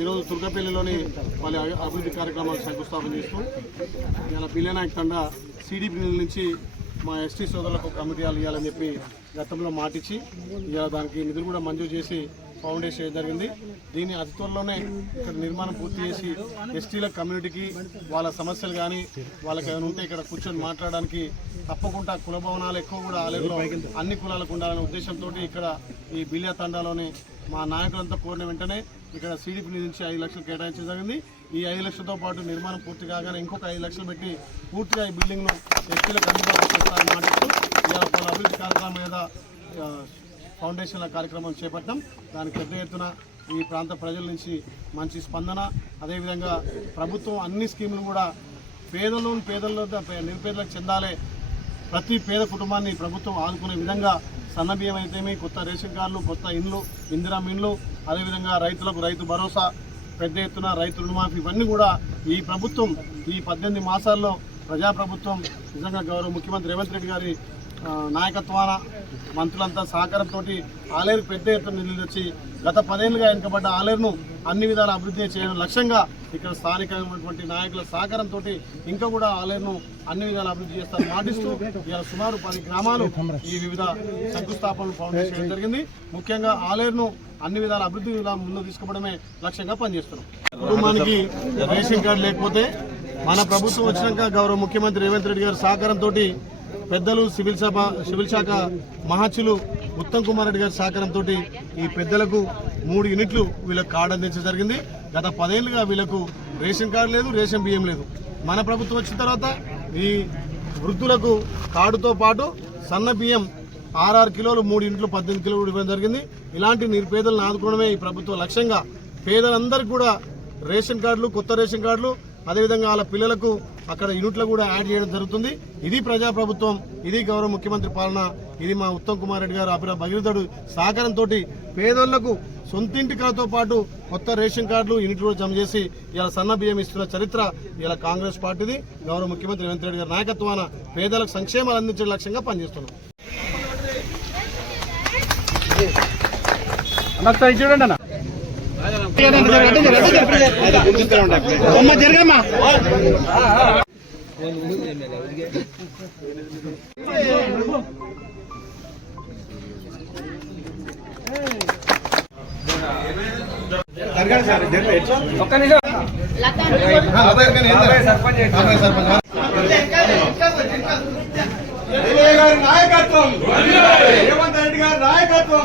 ఈరోజు దుర్గపల్లిలోని వాళ్ళ అభివృద్ధి కార్యక్రమాలు శంకుస్థాపన చేస్తూ ఇలా బిల్లనాయక్ తండ సిడిపి నుంచి మా ఎస్టీ సోదరులకు కమిటీలు ఇవ్వాలని చెప్పి గతంలో మాటిచ్చి ఇలా దానికి నిధులు కూడా మంజూరు చేసి ఫౌండేషన్ చేయడం జరిగింది. దీన్ని అతి త్వరలోనే ఇక్కడ నిర్మాణం పూర్తి చేసి ఎస్టీల కమ్యూనిటీకి వాళ్ళ సమస్యలు కానీ వాళ్ళకి ఏమైనా ఉంటే ఇక్కడ కూర్చొని మాట్లాడడానికి తప్పకుండా కుల భవనాలు ఎక్కువ కూడా ఆలయంలో అన్ని కులాలకు ఉండాలనే ఉద్దేశంతో ఇక్కడ ఈ బిలియా తండాలోని మా నాయకులంతా కోరిన వెంటనే ఇక్కడ సీడీపీ నుంచి ఐదు లక్షలు కేటాయించడం జరిగింది ఈ ఐదు లక్షలతో పాటు నిర్మాణం పూర్తి కాగానే ఇంకొక ఐదు లక్షలు పెట్టి పూర్తిగా ఈ బిల్డింగ్ను ఎస్టీలకు అందుబాటు చేస్తారని మాట్లాడుతూ ఇవాళ పలు అభివృద్ధి కార్యక్రమం మీద ఫౌండేషన్ల కార్యక్రమం చేపట్టాం. దానికి పెద్ద ఎత్తున ఈ ప్రాంత ప్రజల నుంచి మంచి స్పందన అదేవిధంగా ప్రభుత్వం అన్ని స్కీములు కూడా పేదలు పేదల్లో నిరుపేదలకు చెందాలే. ప్రతి పేద కుటుంబాన్ని ప్రభుత్వం ఆదుకునే విధంగా సన్నబియ్యం అయితేమి కొత్త రేషన్ కార్డులు కొత్త ఇండ్లు ఇందిరా ఇండ్లు అదేవిధంగా రైతులకు రైతు భరోసా పెద్ద ఎత్తున రైతు రుణమాఫీ ఇవన్నీ కూడా ఈ ప్రభుత్వం ఈ పద్దెనిమిది మాసాల్లో ప్రజాప్రభుత్వం నిజంగా గౌరవ ముఖ్యమంత్రి రేవంత్ రెడ్డి గారి నాయకత్వాన మంత్రులంతా సహకారంతో ఆలేరు పెద్ద ఎత్తున నిధులు తెచ్చి గత పదేళ్ళుగా వెనుకబడ్డ ఆలేరును అన్ని విధాల అభివృద్ధి చేయడం లక్ష్యంగా ఇక్కడ స్థానికమైనటువంటి నాయకుల సహకారంతో ఇంకా కూడా ఆలేరును అన్ని విధాల అభివృద్ధి చేస్తారని మాటిస్తూ ఇలా సుమారు పది గ్రామాలు ఈ వివిధ శంకుస్థాపనలు ఫౌండేషన్ చేయడం జరిగింది. ముఖ్యంగా ఆలేరును అన్ని విధాల అభివృద్ధి ముందు తీసుకుపోవడమే లక్ష్యంగా పనిచేస్తున్నాం. కుటుంబానికి రేషన్ కార్డు లేకపోతే మన ప్రభుత్వం వచ్చినాక గౌరవ ముఖ్యమంత్రి రేవంత్ రెడ్డి గారి సహకారంతో పెద్దలు సివిల్ సభ సివిల్ శాఖ మహాచులు ఉత్తమ్ కుమార్ రెడ్డి గారి సహకారంతో ఈ పెద్దలకు మూడు యూనిట్లు వీళ్ళకి కార్డు అందించడం జరిగింది. గత పదేళ్ళుగా వీళ్ళకు రేషన్ కార్డు లేదు రేషన్ బియ్యం లేదు. మన ప్రభుత్వం వచ్చిన తర్వాత ఈ వృద్ధులకు కార్డుతో పాటు సన్న బియ్యం ఆర్ఆరు కిలోలు మూడు ఇంట్లో పద్దెనిమిది కిలోలు ఇవ్వడం జరిగింది. ఇలాంటి నిరుపేదలను ఆదుకోవడమే ఈ ప్రభుత్వ లక్ష్యంగా పేదలందరికీ కూడా రేషన్ కార్డులు కొత్త రేషన్ కార్డులు అదేవిధంగా వాళ్ళ పిల్లలకు అక్కడ యూనిట్లు కూడా యాడ్ చేయడం జరుగుతుంది. ఇది ప్రజాప్రభుత్వం ఇది గౌరవ ముఖ్యమంత్రి పాలన ఇది మా ఉత్తమ్ కుమార్ రెడ్డి గారు అభిరా భగీరథుడు సహకారంతో పేదోళ్ళకు సొంతింటి కళతో పాటు కొత్త రేషన్ కార్డులు యూనిట్లు కూడా జమ చేసి ఇలా సన్న బియ్యం ఇస్తున్న చరిత్ర ఇలా కాంగ్రెస్ పార్టీది. గౌరవ ముఖ్యమంత్రి రేవంత్ రెడ్డి గారి నాయకత్వాన పేదలకు సంక్షేమాలు అందించే లక్ష్యంగా పనిచేస్తున్నాం. చూడండి అన్న. అమ్మ జరగమ్మా ఒక్క నిమిషం నాయకత్వం రేవంత్ రెడ్డి గారి నాయకత్వం